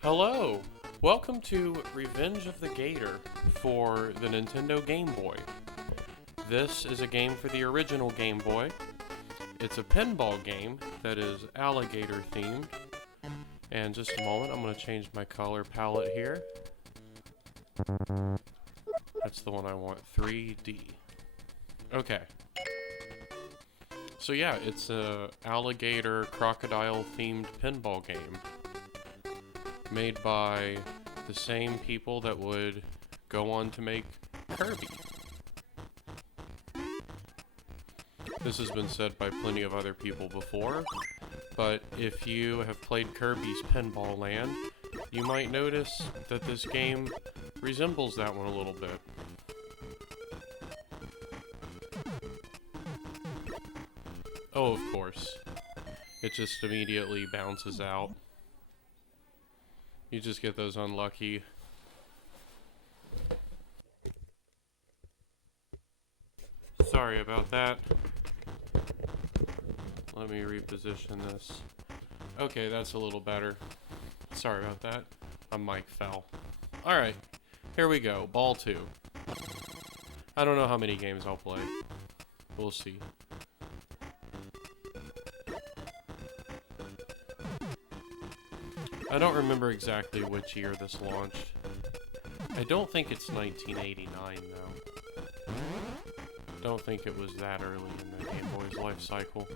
Hello! Welcome to Revenge of the Gator for the Nintendo Game Boy. This is a game for the original Game Boy. It's a pinball game that is alligator themed. And just a moment, I'm going to change my color palette here. That's the one I want, 3D. Okay. So yeah, it's a alligator crocodile themed pinball game. Made by the same people that would go on to make Kirby. This has been said by plenty of other people before, but if you have played Kirby's Pinball Land, you might notice that this game resembles that one a little bit. Oh, of course. It just immediately bounces out. You just get those unlucky. Sorry about that. Let me reposition this. Okay, that's a little better. Sorry about that. My mic fell. Alright, here we go. Ball 2. I don't know how many games I'll play. We'll see. I don't remember exactly which year this launched. I don't think it's 1989, though. Don't think it was that early in the Game Boy's life cycle.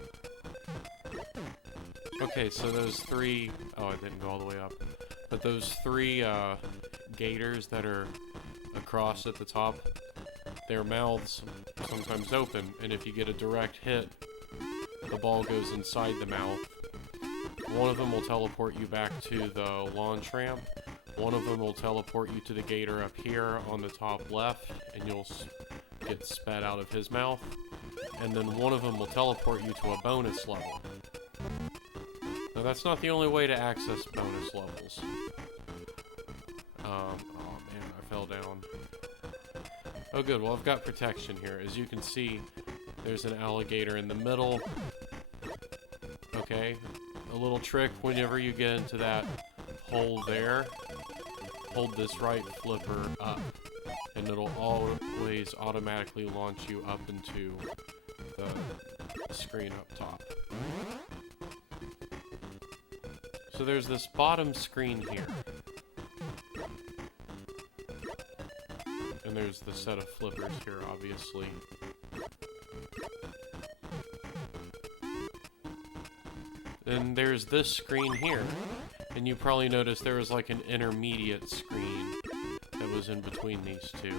Okay, so those three... Oh, I didn't go all the way up. But those three gators that are across at the top, their mouths sometimes open, and if you get a direct hit, the ball goes inside the mouth. One of them will teleport you back to the launch ramp. One of them will teleport you to the gator up here on the top left, and you'll get spat out of his mouth. And then one of them will teleport you to a bonus level. Now that's not the only way to access bonus levels. Oh man, I fell down. Oh good, well I've got protection here. As you can see, there's an alligator in the middle. Okay. A little trick, whenever you get into that hole there, hold this right flipper up, and it'll always automatically launch you up into the screen up top. So there's this bottom screen here, and there's the set of flippers here, obviously. Then there's this screen here, and you probably noticed there was like an intermediate screen that was in between these two.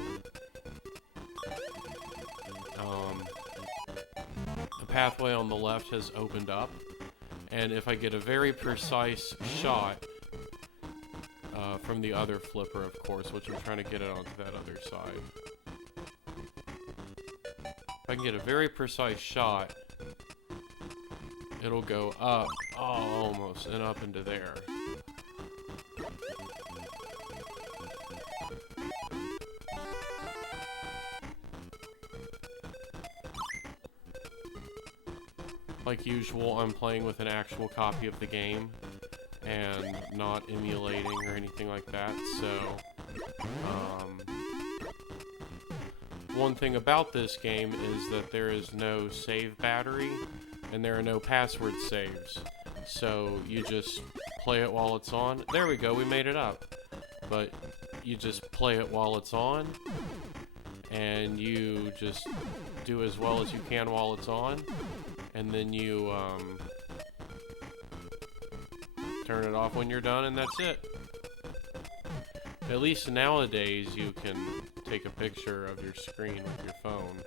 The pathway on the left has opened up, and if I get a very precise shot from the other flipper, of course, which I'm trying to get it onto that other side. If I can get a very precise shot, it'll go up, almost, and up into there. Like usual, I'm playing with an actual copy of the game, and not emulating or anything like that, so... one thing about this game is that there is no save battery, and there are no password saves. So you just play it while it's on. There we go, we made it up. But you just play it while it's on, and you just do as well as you can while it's on, and then you turn it off when you're done, and that's it. At least nowadays you can take a picture of your screen with your phone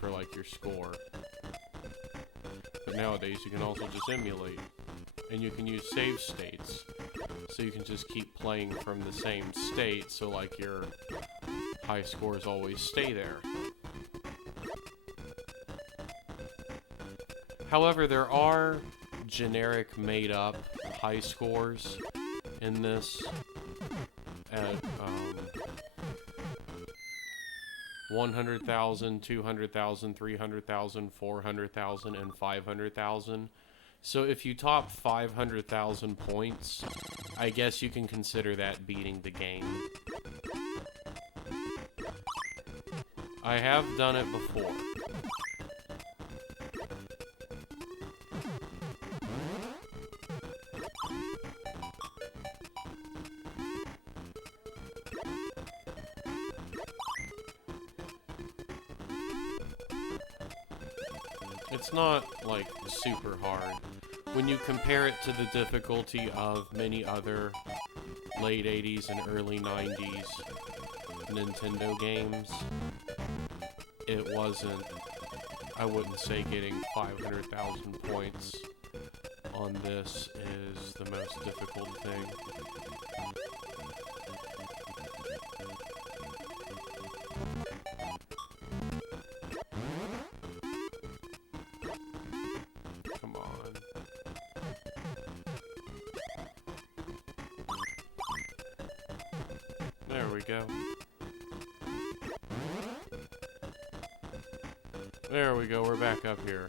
for like your score. But nowadays you can also just emulate, and you can use save states, so you can just keep playing from the same state, so like your high scores always stay there. However, there are generic made up high scores in this at 100,000, 200,000, 300,000, 400,000, and 500,000. So if you top 500,000 points, I guess you can consider that beating the game. I have done it before. It's not, like, super hard. When you compare it to the difficulty of many other late 80s and early 90s Nintendo games, it wasn't, I wouldn't say getting 500,000 points on this is the most difficult thing. Come on. There we go. There we go, we're back up here.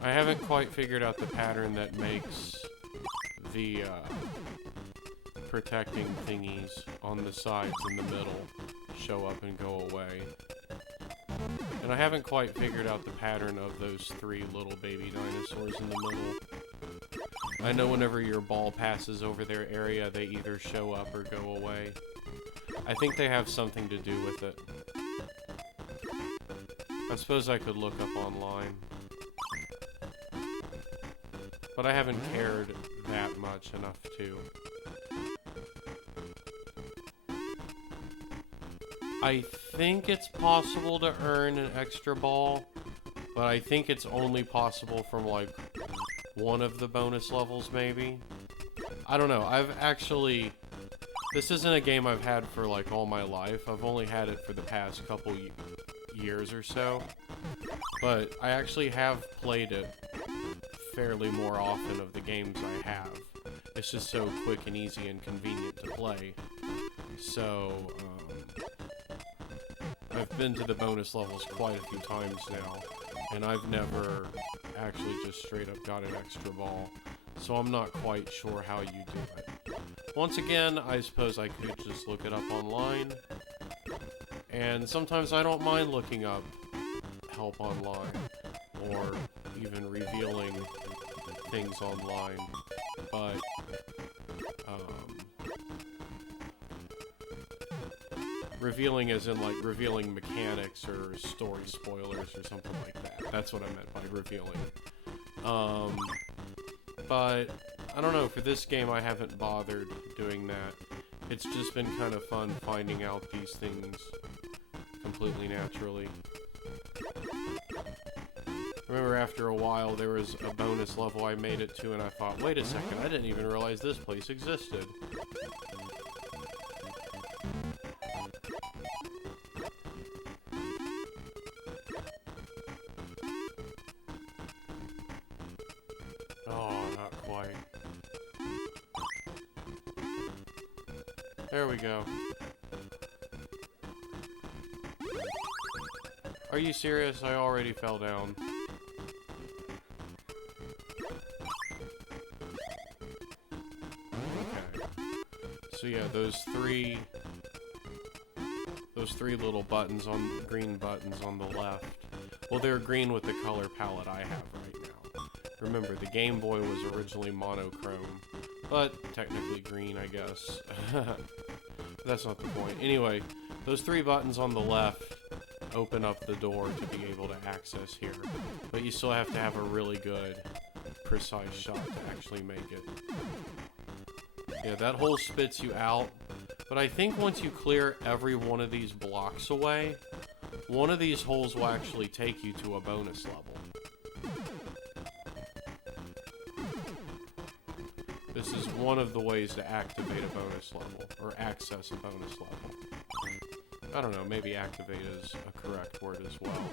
I haven't quite figured out the pattern that makes the protecting thingies on the sides in the middle show up and go away. And I haven't quite figured out the pattern of those three little baby dinosaurs in the middle. I know whenever your ball passes over their area, they either show up or go away. I think they have something to do with it. I suppose I could look up online. But I haven't cared that much enough to. I think it's possible to earn an extra ball, but I think it's only possible from, like, one of the bonus levels, maybe? I don't know. I've actually... This isn't a game I've had for, like, all my life. I've only had it for the past couple years or so. But I actually have played it fairly more often of the games I have. It's just so quick and easy and convenient to play. So, I've been to the bonus levels quite a few times now, and I've never actually just straight up got an extra ball. So I'm not quite sure how you do it. Once again, I suppose I could just look it up online. And sometimes I don't mind looking up help online, or even revealing things online, but revealing as in, like, revealing mechanics or story spoilers or something like that. That's what I meant by revealing. But I don't know, for this game I haven't bothered doing that. It's just been kind of fun finding out these things completely naturally. Remember, after a while, there was a bonus level I made it to, and I thought, wait a second, I didn't even realize this place existed. Oh, not quite. There we go. Are you serious? I already fell down. Okay. So yeah, those three little buttons green buttons on the left. Well, they're green with the color palette I have right now. Remember, the Game Boy was originally monochrome, but technically green, I guess. That's not the point. Anyway, those three buttons on the left open up the door to be able to access here, but you still have to have a really good, precise shot to actually make it. Yeah, that hole spits you out, but I think once you clear every one of these blocks away, one of these holes will actually take you to a bonus level. This is one of the ways to activate a bonus level, or access a bonus level. I don't know, maybe activate is a correct word as well.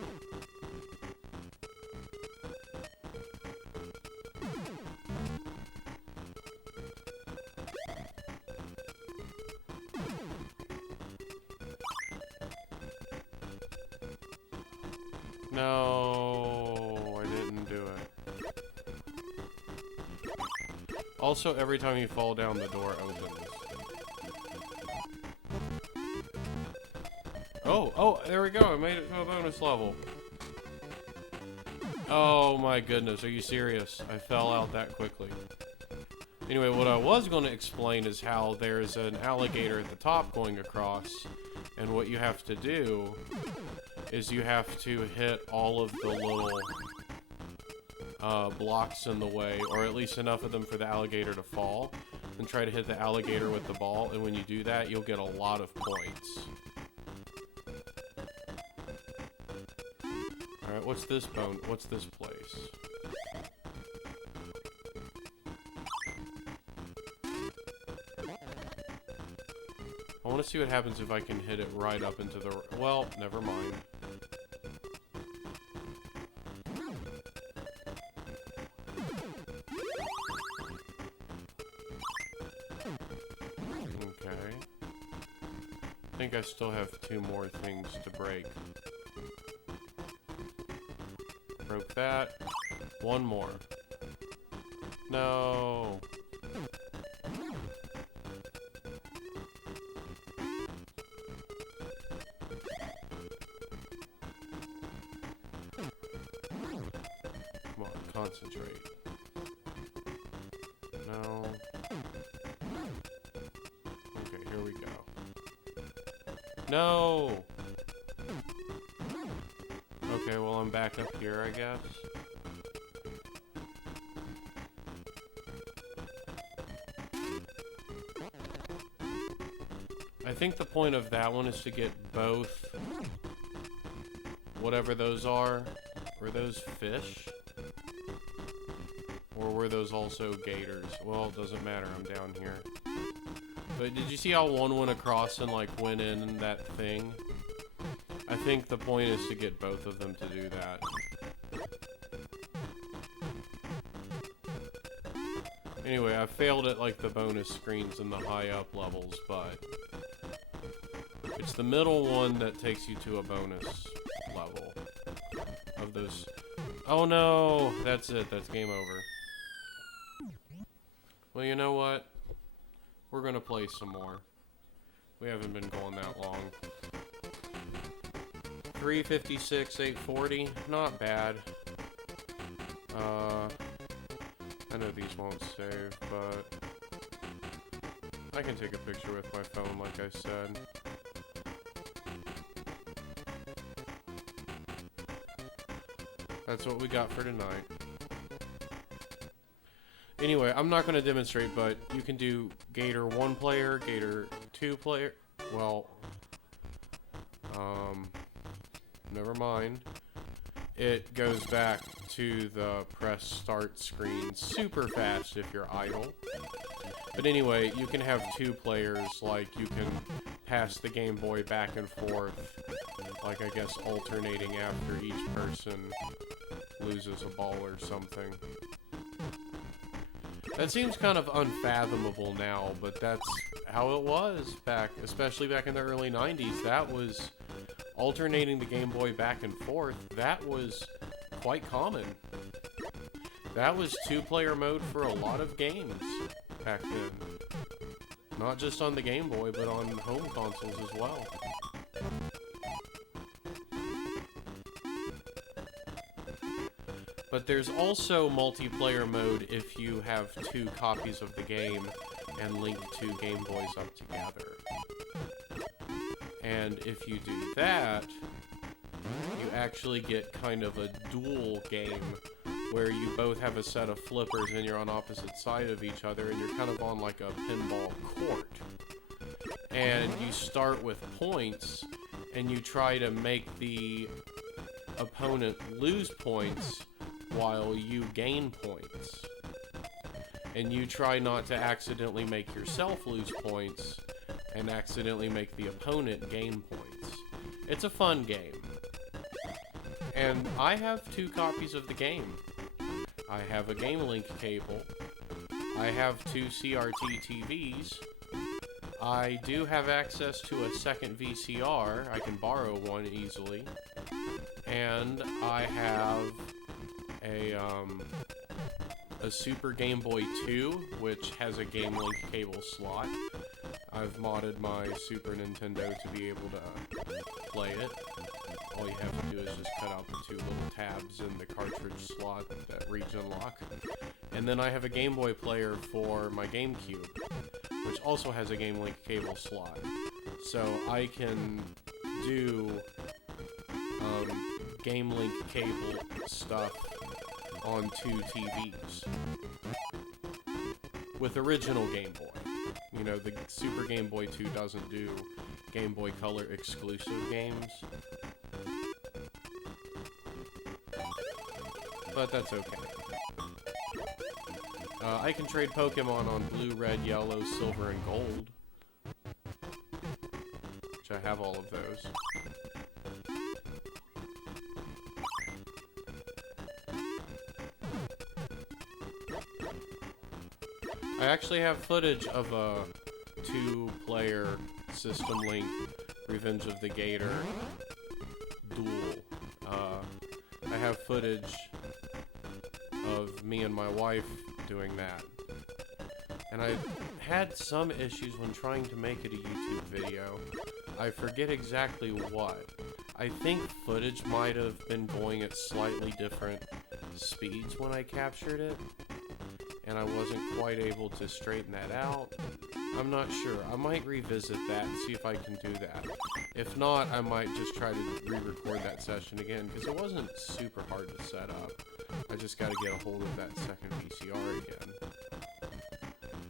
No, I didn't do it. Also, every time you fall down, the door opens. Oh, there we go. I made it to a bonus level. Oh my goodness, are you serious? I fell out that quickly. Anyway, what I was going to explain is how there's an alligator at the top going across, and what you have to do is you have to hit all of the little blocks in the way, or at least enough of them for the alligator to fall, and try to hit the alligator with the ball, and when you do that, you'll get a lot of points. Alright, what's this what's this place? I want to see what happens if I can hit it right up into the... Well, never mind. Okay. I think I still have 2 more things to break. Broke that. 1 more. No. Come on, concentrate. No. Okay, here we go. No! Okay, well, I'm back up here, I guess. I think the point of that one is to get both, whatever those are. Were those fish? Or were those also gators? Well, it doesn't matter, I'm down here. But did you see how one went across and, like, went in that thing? I think the point is to get both of them to do that. Anyway, I failed at, like, the bonus screens in the high up levels, but it's the middle one that takes you to a bonus level of those. Oh no, that's it, that's game over. Well, you know what? We're gonna play some more. We haven't been going that long. 356, 840, not bad. I know these won't save, but I can take a picture with my phone, like I said. That's what we got for tonight. Anyway, I'm not going to demonstrate, but you can do Gator 1 player, Gator 2 player. Well, never mind. It goes back to the press start screen super fast if you're idle. But anyway, you can have 2 players, like you can pass the Game Boy back and forth, like I guess alternating after each person loses a ball or something. That seems kind of unfathomable now, but that's how it was back, especially back in the early 90s. That was alternating the Game Boy back and forth. That was quite common. That was 2-player mode for a lot of games back then. Not just on the Game Boy, but on home consoles as well. But there's also multiplayer mode if you have 2 copies of the game and link 2 Game Boys up together. And if you do that, you actually get kind of a dual game where you both have a set of flippers and you're on opposite side of each other and you're kind of on like a pinball court. And you start with points and you try to make the opponent lose points while you gain points. And you try not to accidentally make yourself lose points and accidentally make the opponent gain points. It's a fun game. And I have 2 copies of the game. I have a Game Link cable. I have 2 CRT TVs. I do have access to a second VCR. I can borrow one easily. And I have a Super Game Boy 2, which has a Game Link cable slot. I've modded my Super Nintendo to be able to play it. All you have to do is just cut out the two little tabs in the cartridge slot that region lock. And then I have a Game Boy player for my GameCube, which also has a Game Link cable slot. So I can do Game Link cable stuff on two TVs with original Game Boy. You know, the Super Game Boy 2 doesn't do Game Boy Color exclusive games. But that's okay. I can trade Pokemon on blue, red, yellow, silver, and gold. Which I have all of those. I actually have footage of a two-player System Link Revenge of the Gator duel. I have footage of me and my wife doing that. And I had some issues when trying to make it a YouTube video. I forget exactly what. I think footage might have been going at slightly different speeds when I captured it, and I wasn't quite able to straighten that out. I'm not sure. I might revisit that and see if I can do that. If not, I might just try to re-record that session again, because it wasn't super hard to set up. I just got to get a hold of that second VCR again.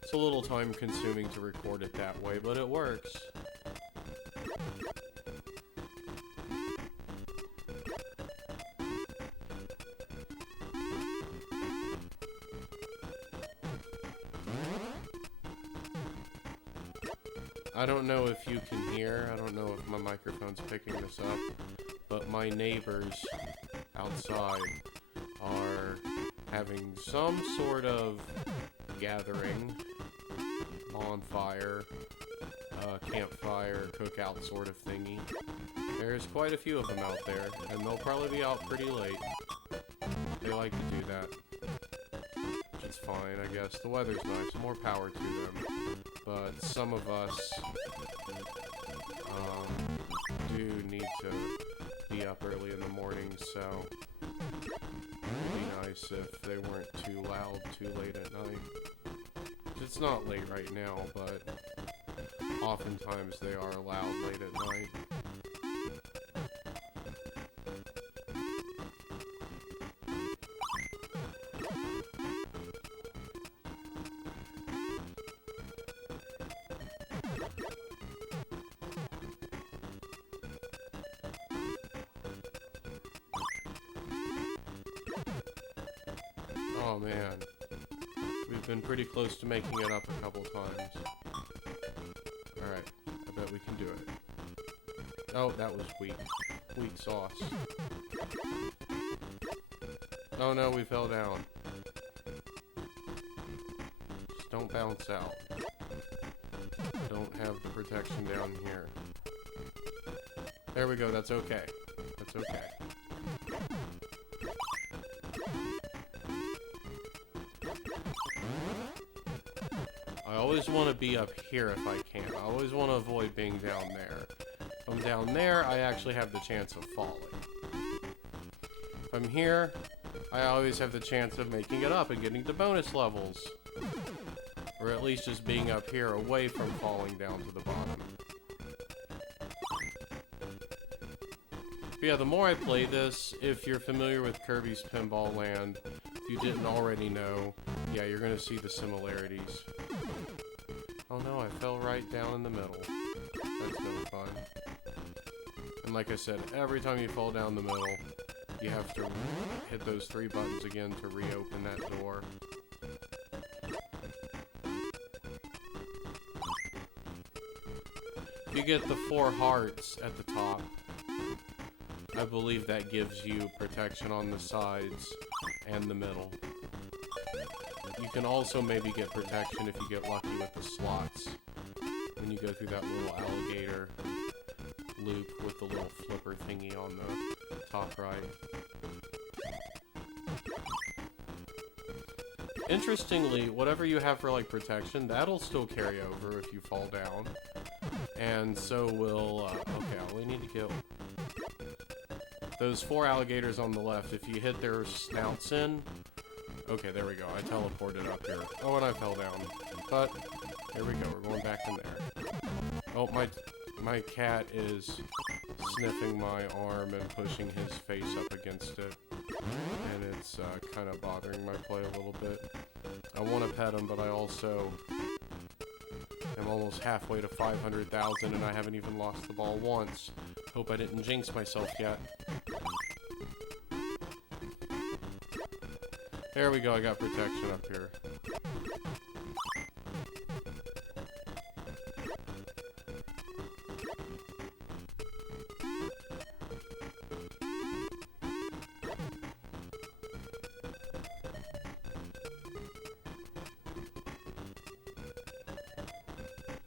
It's a little time consuming to record it that way, but it works. I don't know if you can hear, I don't know if my microphone's picking this up, but my neighbors outside are having some sort of gathering, bonfire, campfire, cookout sort of thingy. There's quite a few of them out there, and they'll probably be out pretty late. They like to do that. Which is fine, I guess. The weather's nice, more power to them. But some of us do need to be up early in the morning, so it'd be nice if they weren't too loud too late at night. It's not late right now, but oftentimes they are loud late at night. Oh man, we've been pretty close to making it up a couple times. Alright, I bet we can do it. Oh, that was weak. Weak sauce. Oh no, we fell down. Just don't bounce out. Don't have the protection down here. There we go, that's okay. That's okay. I always want to be up here if I can. I always want to avoid being down there. If I'm down there, I actually have the chance of falling. If I'm here, I always have the chance of making it up and getting to bonus levels. Or at least just being up here away from falling down to the bottom. But yeah, the more I play this, if you're familiar with Kirby's Pinball Land, if you didn't already know, yeah, you're going to see the similarities. Oh no, I fell right down in the middle. That's no fun. And like I said, every time you fall down the middle, you have to hit those 3 buttons again to reopen that door. If you get the 4 hearts at the top, I believe that gives you protection on the sides and the middle. You can also maybe get protection if you get lucky with the slots. When you go through that little alligator loop with the little flipper thingy on the top right. Interestingly, whatever you have for, like, protection, that'll still carry over if you fall down. And so will, okay, all we need to kill those 4 alligators on the left. If you hit their snouts in, okay, there we go. I teleported up here. Oh, and I fell down. But there we go. We're going back in there. Oh, my cat is sniffing my arm and pushing his face up against it, and it's kind of bothering my play a little bit. I want to pet him, but I also am almost halfway to 500,000, and I haven't even lost the ball once. Hope I didn't jinx myself yet. There we go, I got protection up here.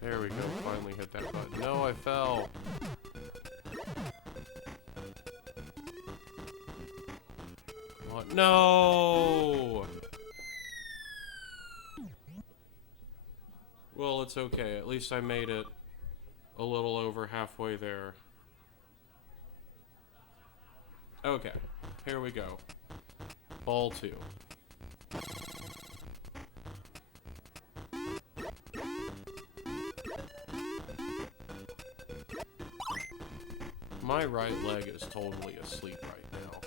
There we go, finally hit that button. No, I fell. What? No! Well, it's okay. At least I made it a little over halfway there. Okay, here we go. Ball 2. My right leg is totally asleep right now.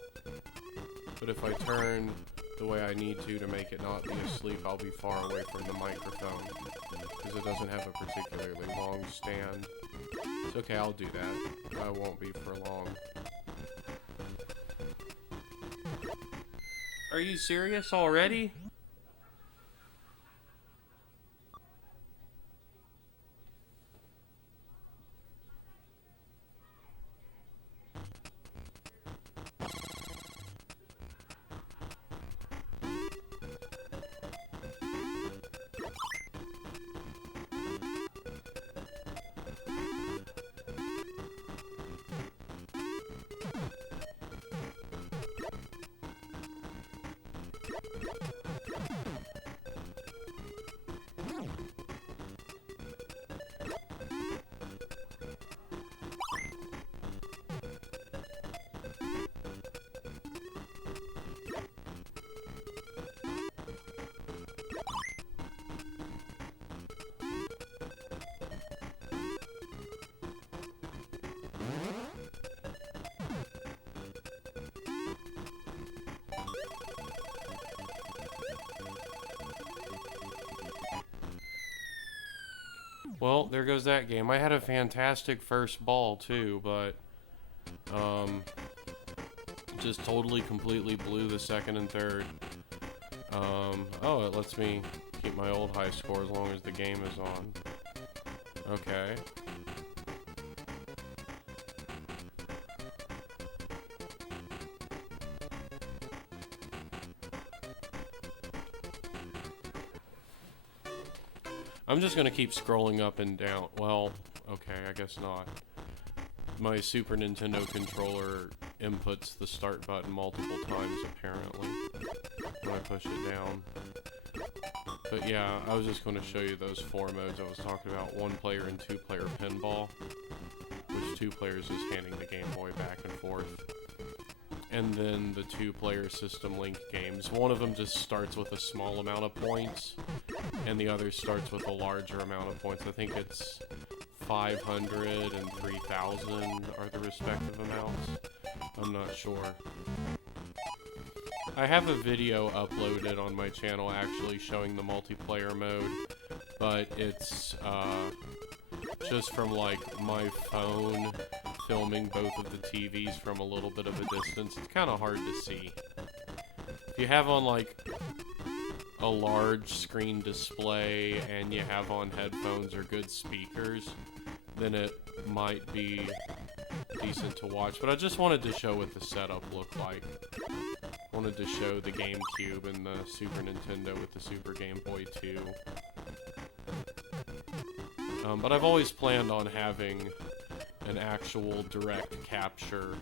But if I turn the way I need to make it not be asleep, I'll be far away from the microphone, because it doesn't have a particularly long stand. It's okay, I'll do that. I won't be for long. Are you serious already? Well, there goes that game. I had a fantastic first ball, too, but, just totally, completely blew the second and third. Oh, it lets me keep my old high score as long as the game is on. Okay. I'm just gonna keep scrolling up and down. Well, okay, I guess not. My Super Nintendo controller inputs the start button multiple times, apparently, when I push it down. But yeah, I was just going to show you those 4 modes I was talking about. 1-player and 2-player pinball, which 2 players is handing the Game Boy back and forth. And then the 2-player System Link games. One of them just starts with a small amount of points, and the other starts with a larger amount of points. I think it's 500 and 3,000 are the respective amounts. I'm not sure. I have a video uploaded on my channel actually showing the multiplayer mode, but it's just from like my phone filming both of the TVs from a little bit of a distance. It's kind of hard to see. If you have on like a large screen display and you have on headphones or good speakers, then it might be decent to watch. But I just wanted to show what the setup looked like. Wanted to show the GameCube and the Super Nintendo with the Super Game Boy 2. But I've always planned on having an actual direct capture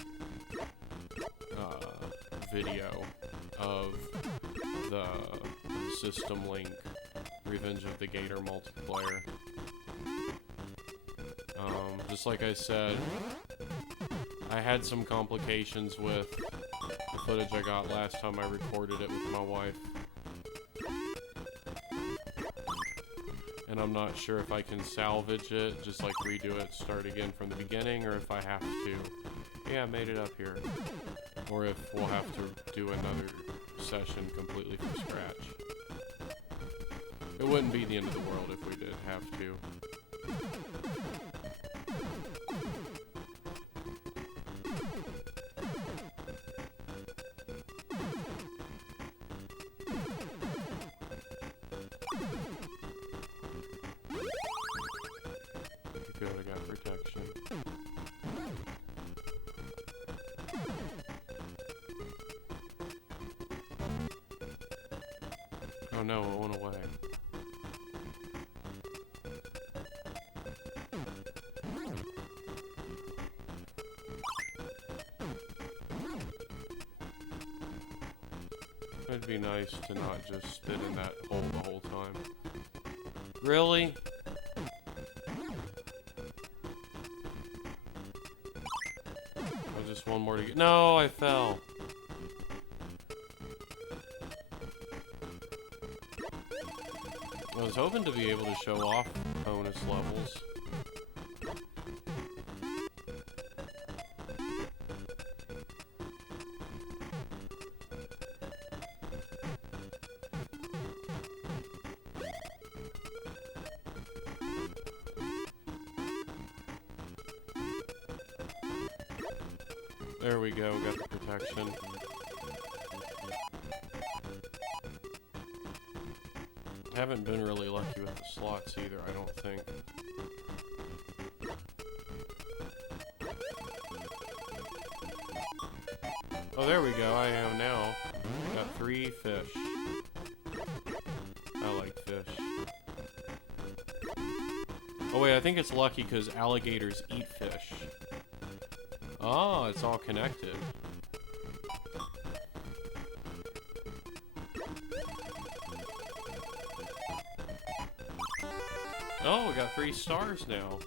video of the System Link Revenge of the Gator multiplayer. Just like I said, I had some complications with the footage I got last time I recorded it with my wife. And I'm not sure if I can salvage it, just like redo it, start again from the beginning, or if I have to. Yeah, I made it up here. Or if we'll have to do another session completely from scratch. It wouldn't be the end of the world if we did have to. Good, I got protection. Oh no, it went away. It'd be nice to not just spit in that hole the whole time. Really? Oh, just one more to get. No, I fell. I was hoping to be able to show off bonus levels. There we go, got the protection. Haven't been really lucky with the slots either, I don't think. Oh, there we go, I am now. Got 3 fish. I like fish. Oh wait, I think it's lucky because alligators eat fish. Oh, it's all connected. Oh, we got 3 stars now.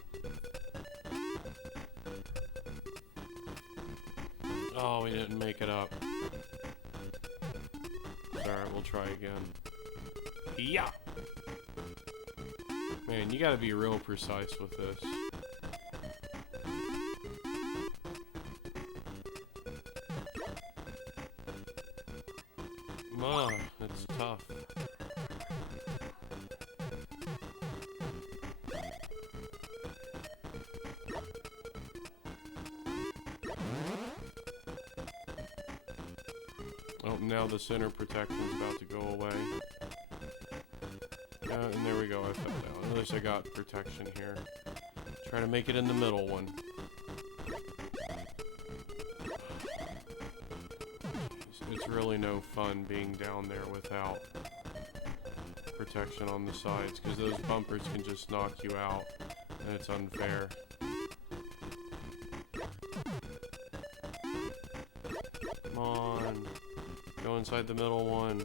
Oh, we didn't make it up. Alright, we'll try again. Yeah! Man, you gotta be real precise with this. It's tough. Oh, now the center protection's about to go away. And there we go, I fell down. At least I got protection here. Try to make it in the middle one. It's really no fun being down there without protection on the sides, because those bumpers can just knock you out, and it's unfair. Come on. Go inside the middle one.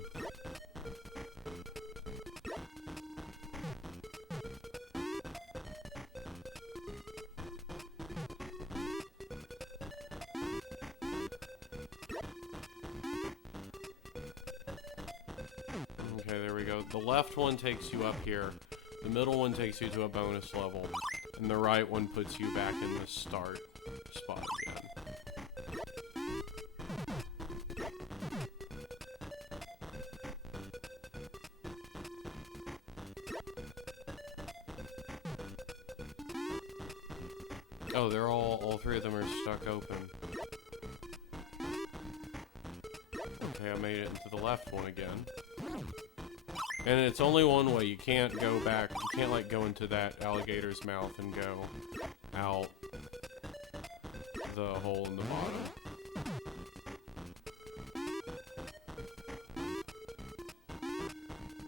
Okay, there we go. The left one takes you up here. The middle one takes you to a bonus level. And the right one puts you back in the start spot again. Oh, they're all 3 of them are stuck open. Okay, I made it into the left one again. And it's only one way. You can't go back. You can't, like, go into that alligator's mouth and go out the hole in the bottom.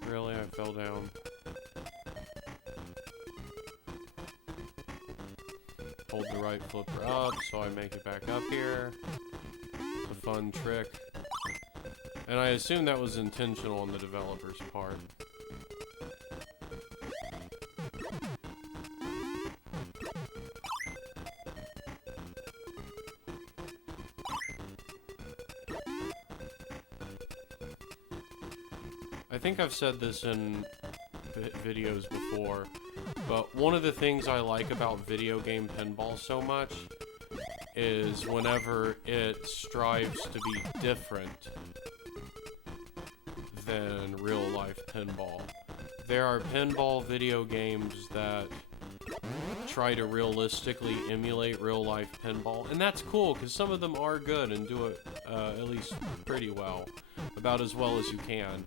Really? I fell down. Hold the right flipper up so I make it back up here. It's a fun trick. And I assume that was intentional on the developer's part. I think I've said this in videos before, but one of the things I like about video game pinball so much is whenever it strives to be different than real-life pinball. There are pinball video games that try to realistically emulate real-life pinball, and that's cool, because some of them are good and do it at least pretty well, about as well as you can.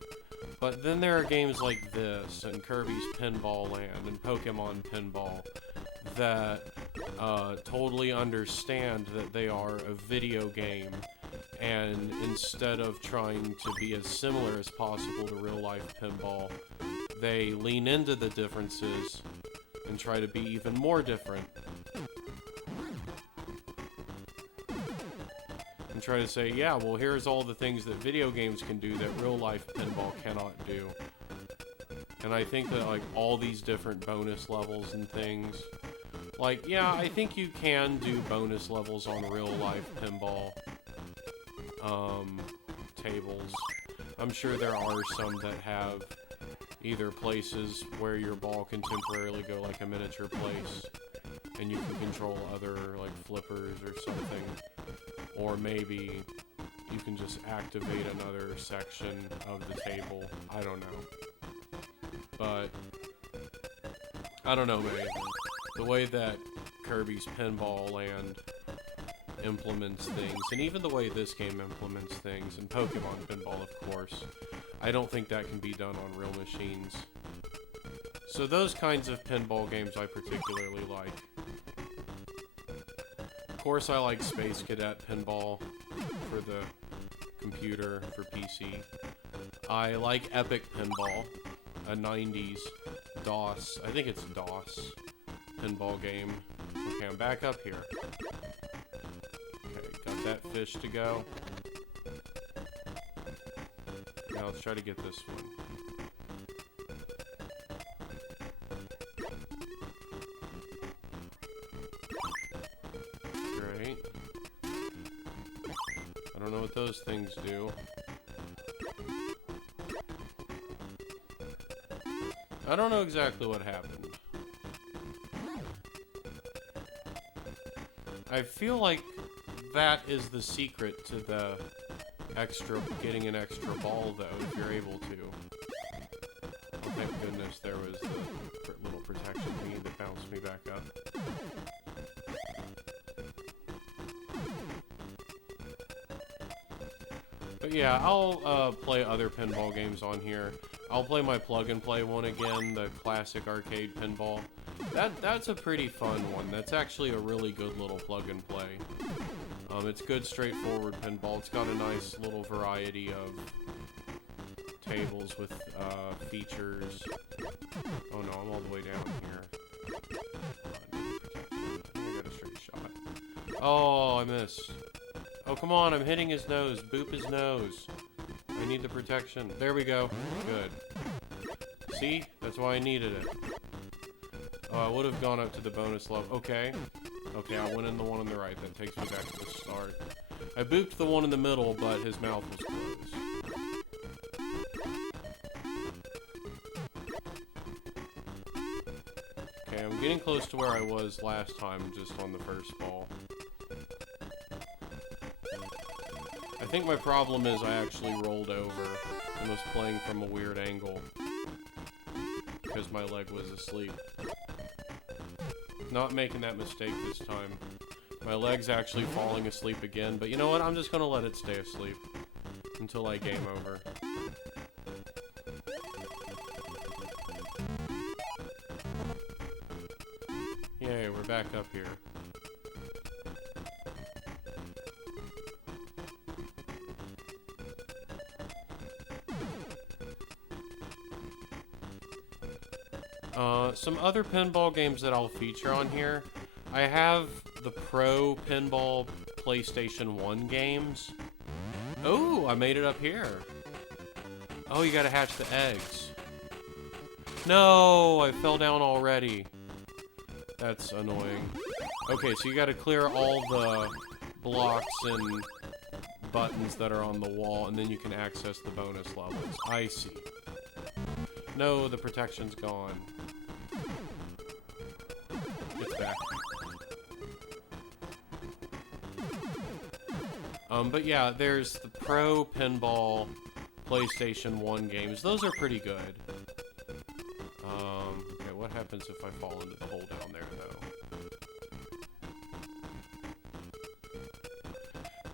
But then there are games like this, and Kirby's Pinball Land, and Pokemon Pinball, that totally understand that they are a video game, and instead of trying to be as similar as possible to real-life pinball, they lean into the differences and try to be even more different. And try to say, yeah, well, here's all the things that video games can do that real-life pinball cannot do. And I think that, like, all these different bonus levels and things, like, yeah, I think you can do bonus levels on real-life pinball tables. I'm sure there are some that have either places where your ball can temporarily go like a miniature place, and you can control other, like, flippers or something. Or maybe you can just activate another section of the table. I don't know. But, I don't know, man. The way that Kirby's Pinball Land implements things, and even the way this game implements things, and Pokemon Pinball, of course, I don't think that can be done on real machines. So those kinds of pinball games I particularly like. Of course, I like Space Cadet Pinball for the computer, for PC. I like Epic Pinball, a 90s DOS, I think it's DOS, pinball game. Okay, I'm back up here. Okay, got that fish to go. Now let's try to get this one. Great. I don't know what those things do. I don't know exactly what happened. I feel like that is the secret to the getting an extra ball, though, if you're able to. Oh, thank goodness there was the little protection thingy that bounced me back up. But yeah, I'll play other pinball games on here. I'll play my plug-and-play one again, the classic arcade pinball. That's a pretty fun one. That's actually a really good little plug-and-play. It's good, straightforward pinball. It's got a nice little variety of tables with features. Oh no, I'm all the way down here. I got a straight shot. Oh, I missed. Oh, come on, I'm hitting his nose. Boop his nose. I need the protection. There we go. Good. See? That's why I needed it. Oh, I would have gone up to the bonus level. Okay. Okay, I went in the one on the right. That takes me back to the start. I booped the one in the middle, but his mouth was closed. Okay, I'm getting close to where I was last time, just on the first ball. I think my problem is I actually rolled over and was playing from a weird angle because my leg was asleep. Not making that mistake this time. My leg's actually falling asleep again, but you know what? I'm just gonna let it stay asleep until I game over. Yay, we're back up here. Some other pinball games that I'll feature on here. I have the Pro Pinball PlayStation 1 games. Oh, I made it up here. Oh, you gotta hatch the eggs. No, I fell down already. That's annoying. Okay, so you gotta clear all the blocks and buttons that are on the wall, and then you can access the bonus levels. I see. No, the protection's gone. It's back. But yeah, there's the Pro Pinball PlayStation 1 games. Those are pretty good. Okay, what happens if I fall into the hole down there, though?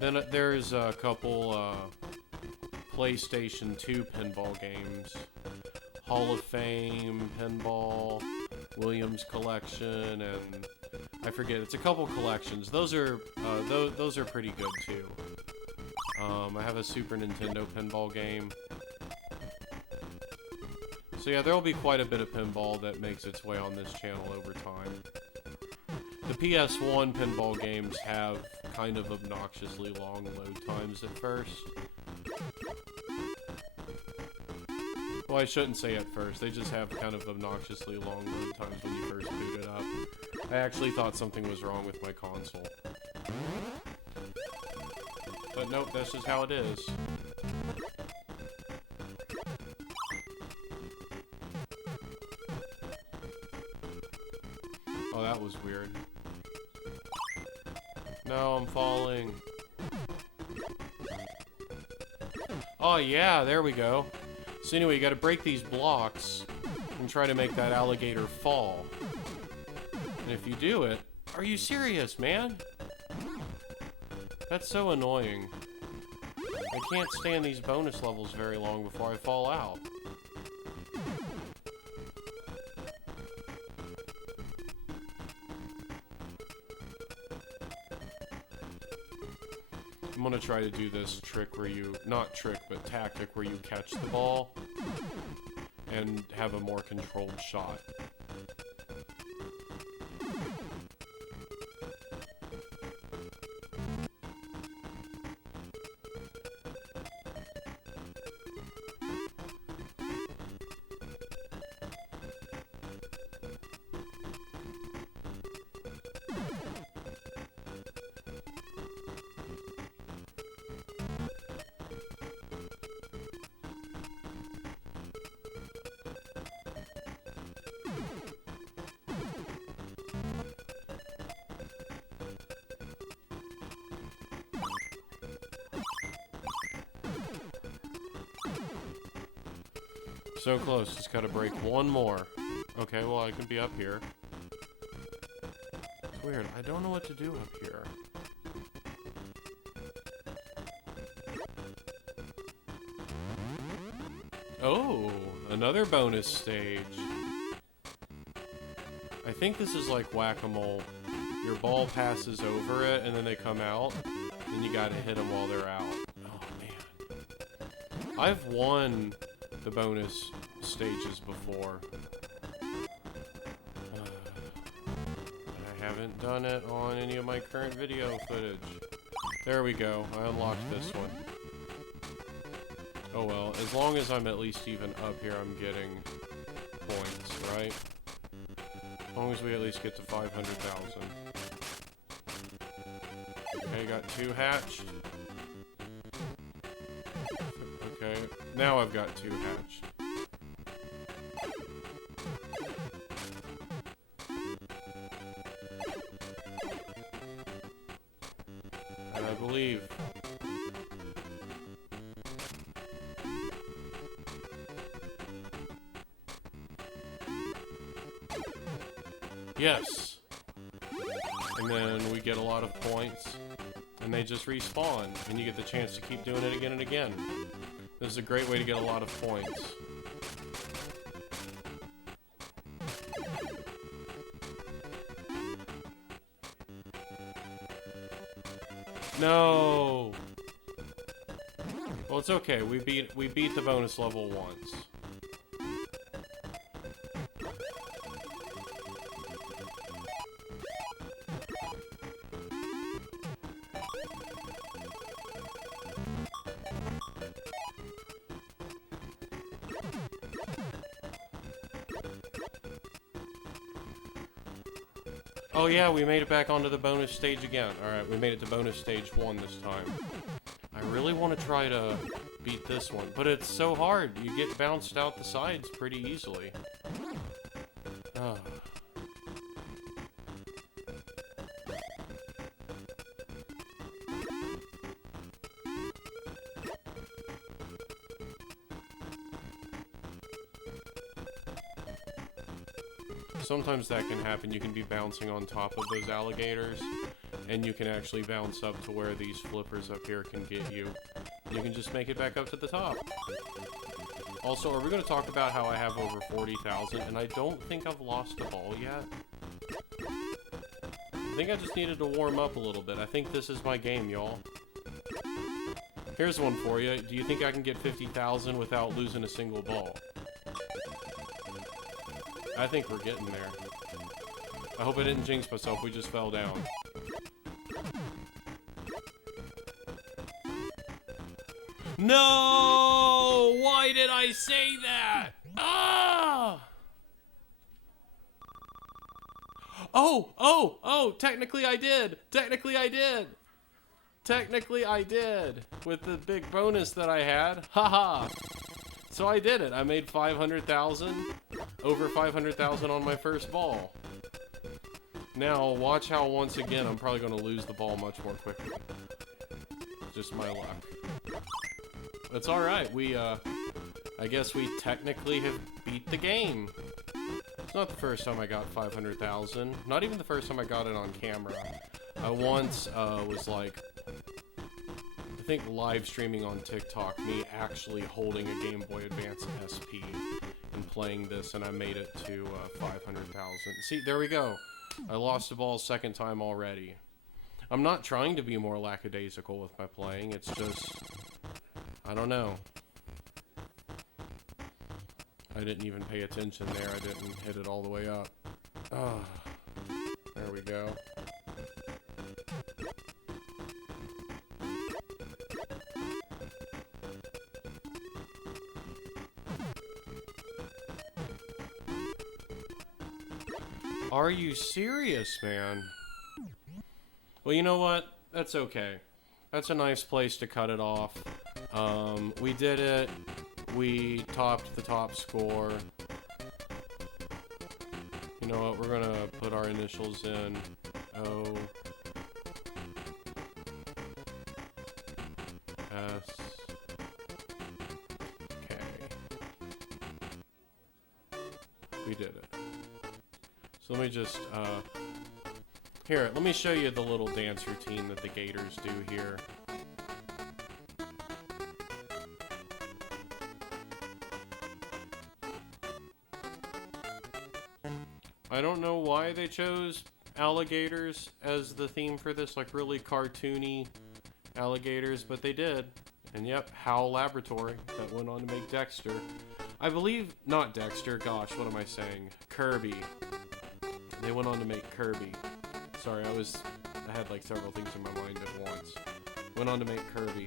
Then there's a couple PlayStation 2 pinball games. Hall of Fame Pinball, Williams Collection, and I forget. It's a couple collections. Those are pretty good too. I have a Super Nintendo pinball game. So yeah, there will be quite a bit of pinball that makes its way on this channel over time. The PS1 pinball games have kind of obnoxiously long load times at first. Well, I shouldn't say at first. They just have kind of obnoxiously long load times when you first boot it up. I actually thought something was wrong with my console. But nope, that's just how it is. Oh, that was weird. No, I'm falling. Oh yeah, there we go. So anyway, you gotta break these blocks and try to make that alligator fall. And if you do it... Are you serious, man? That's so annoying. I can't stand these bonus levels very long before I fall out. I'm gonna try to do this trick where you... Not trick, but tactic where you catch the ball and have a more controlled shot. So close, just gotta break one more. Okay, well I can be up here. It's weird, I don't know what to do up here. Oh, another bonus stage. I think this is like whack-a-mole. Your ball passes over it and then they come out, and you gotta hit them while they're out. Oh man. I've won the bonus stages before. I haven't done it on any of my current video footage. There we go. I unlocked this one. Oh well, as long as I'm at least even up here, I'm getting points, right? As long as we at least get to 500,000. Okay, got 2 hatched. Okay, now I've got 2 hatched. And I believe... Yes! And then we get a lot of points, and they just respawn, and you get the chance to keep doing it again and again. This is a great way to get a lot of points. No! Well, it's okay. We beat the bonus level once. Oh yeah, we made it back onto the bonus stage again. Alright, we made it to bonus stage 1 this time. I really want to try to beat this one, but it's so hard. You get bounced out the sides pretty easily. Ah. Sometimes that can happen. You can be bouncing on top of those alligators, and you can actually bounce up to where these flippers up here can get you. You can just make it back up to the top. Also, are we going to talk about how I have over 40,000, and I don't think I've lost a ball yet? I think I just needed to warm up a little bit. I think this is my game, y'all. Here's one for you. Do you think I can get 50,000 without losing a single ball? I think we're getting there. I hope I didn't jinx myself. We just fell down. No! Why did I say that? Ah! Oh! Technically I did. Technically I did. Technically I did. With the big bonus that I had. Haha. So I did it. I made 500,000. Over 500,000 on my first ball. Now, watch how once again I'm probably going to lose the ball much more quickly. Just my luck. It's alright. I guess we technically have beat the game. It's not the first time I got 500,000. Not even the first time I got it on camera. I once was like, I think live streaming on TikTok, me actually holding a Game Boy Advance SP and playing this, and I made it to 500,000. See, there we go. I lost the ball second time already. I'm not trying to be more lackadaisical with my playing, it's just, I don't know. I didn't even pay attention there, I didn't hit it all the way up. Ah, there we go. Are you serious, man? Well, you know what? That's okay. That's a nice place to cut it off. We did it. We topped the top score. You know what? We're gonna put our initials in. O. S. K. We did it. So let me just, here, let me show you the little dance routine that the Gators do here. I don't know why they chose alligators as the theme for this, like really cartoony alligators, but they did. And yep, Howl Laboratory, that went on to make Dexter. I believe, not Dexter, gosh, what am I saying? Kirby. They went on to make Kirby. Sorry, I had like several things in my mind at once. Went on to make Kirby.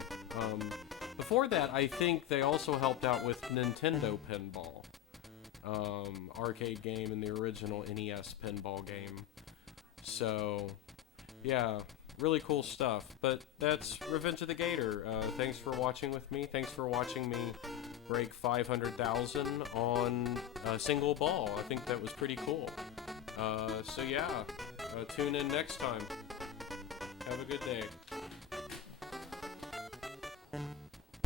Before that, I think they also helped out with Nintendo Pinball. Arcade game and the original NES pinball game. So, yeah, really cool stuff. But that's Revenge of the Gator. Thanks for watching with me. Thanks for watching me break 500,000 on a single ball. I think that was pretty cool. So yeah, tune in next time. Have a good day.